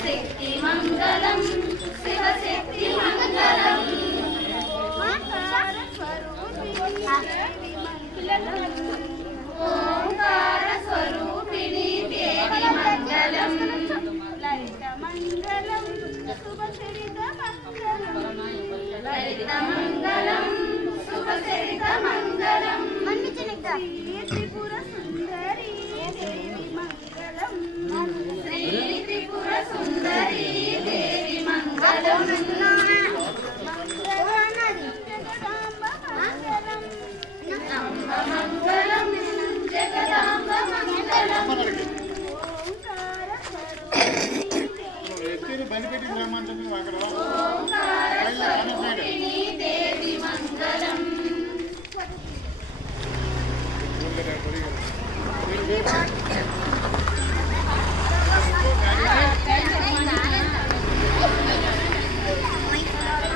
శక్తి మంగళం శివశక్తి మంగళం ఓంకార స్వరూపిణి దేవి మంగళం లలిత మంగళం శుభచరిత మంగళం లలిత మంగళం శుభచరిత మంగళం త్రిపుర సుందరి దేవి మంగళం శ్రీ త్రిపుర సుందరి దేవి మంగళం మంగళం జగదాంబ మంగళం ఓంకార స్వరూపిణి